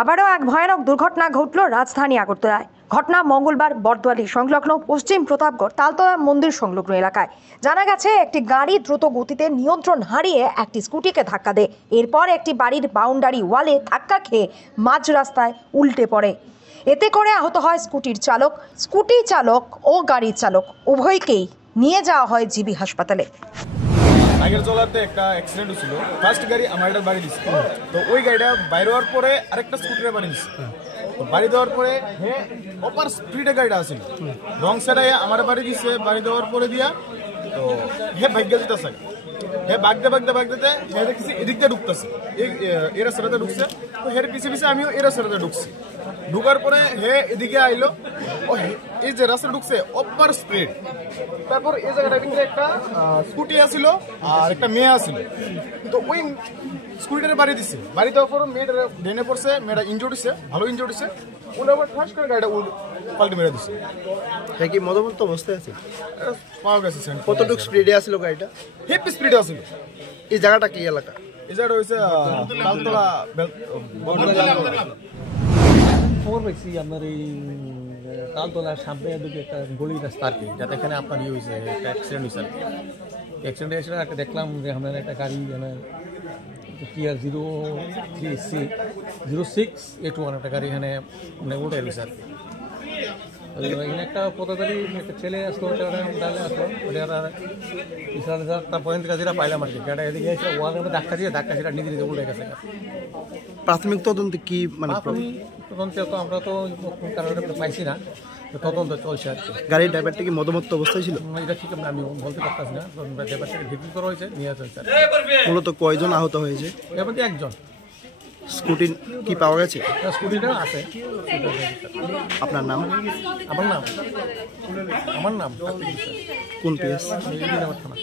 আবারও এক ভয়ানক দুর্ঘটনা ঘটল রাজধানী আগরতলায়। ঘটনা মঙ্গলবার বরদোয়ালি সংলগ্ন পশ্চিম প্রতাপগড় তালতলা মন্দির সংলগ্ন এলাকায়। জানা গেছে, একটি গাড়ি দ্রুত গতিতে নিয়ন্ত্রণ হারিয়ে একটি স্কুটিকে ধাক্কা দেয়। এরপর একটি বাড়ির বাউন্ডারি ওয়ালে ধাক্কা খেয়ে মাঝ রাস্তায় উল্টে পড়ে। এতে করে আহত হয় স্কুটি চালক ও গাড়ির চালক, উভয়কেই নিয়ে যাওয়া হয় জিবি হাসপাতালে। আগের চলাতে একটা অ্যাক্সিডেন্ট হয়েছিল। ফার্স্ট গাড়ি আমার একটা বাড়ি দিচ্ছে, তো ওই গাড়িটা বাইরে হওয়ার পরে আরেকটা স্কুটারে বাড়ি দিচ্ছে। তো বাড়ি দেওয়ার পরে অপার স্পিডে গাড়িটা আসছিল, রং সাইডে আমার বাড়ি দিচ্ছে। বাড়ি দেওয়ার পরে দিয়া তো ভাগ্য যেতেছে, বাগতে দেখতেছে এদিক দিয়ে ঢুকতেছে, এরা সারাতে ঢুকছে। তো পিছিয়ে পিছিয়ে আমিও এরা সারাতে ঢুকছি। ঢুকার পরে এদিকে আইলো, ও এই যে রাস্তা ঢুকছে অপার স্পিড। তারপর এই জায়গাটা কিন্তু একটা স্কুটি আসছিল আর একটা মেয়ে আসছিল। তো ওই স্কুটিটারে বাড়ি দিচ্ছে। বাড়ি দেওয়ার পর মেয়েটা ডেনে পড়ছে, মেয়েটা ইনজোর্ড হচ্ছে, ভালো ইনজোর্ড হচ্ছে। ওটা আবার ঠাস করে গাড়িটা পাল্টে মেরে দিচ্ছে। কি মদমত্ত অবস্থায় আছে? পাওয়া গেছে। কতটুকু স্পিডে আসছিল গাড়িটা? হেভি স্পিডে আসছিল। এই জায়গাটা কি এলাকা? এই জায়গাটা হয়েছে তালতলা। খবর পাইছি আপনার এই তালতলার সামনে দিকে একটা গলি রাস্তা আর কি, যাতে এখানে আপনার ইয়ে হয়েছে, একটা অ্যাক্সিডেন্ট হয়েছে আর কি। অ্যাক্সিডেন্ট হয়েছিল একটা, দেখলাম যে আপনার একটা গাড়ি টিআর 06A21 একটা গাড়ি এখানে মানে উঠে রয়েছে আর কি। এখানে একটা পদাধারী একটা ছেলে আসলো, ডালে আসলো, তারপরে যেটা পাইলাম আর কি, গাড়িটা এদিকে এসে ওয়াল ধাক্কা সেটা নিজে নিজে উঠে গেছে। প্রাথমিক তদন্তে কি মানে তদন্তে তো আমরা তো কারণে পাইছি না, তদন্ত চলছে আর কি। গাড়ির ড্রাইভারটা কি মদমত্ত অবস্থায় ছিল? এটা ঠিক আমি বলতে পারতাছি না। ড্রাইভারটাকে ভিত্তি করা হয়েছে, নিয়ে চলছে। মূলত কয়জন আহত হয়েছে? এর মধ্যে একজন। স্কুটি কি পাওয়া গেছে? স্কুটিটা আছে। আপনার নাম? আমার নাম কোন পিএস? থানা।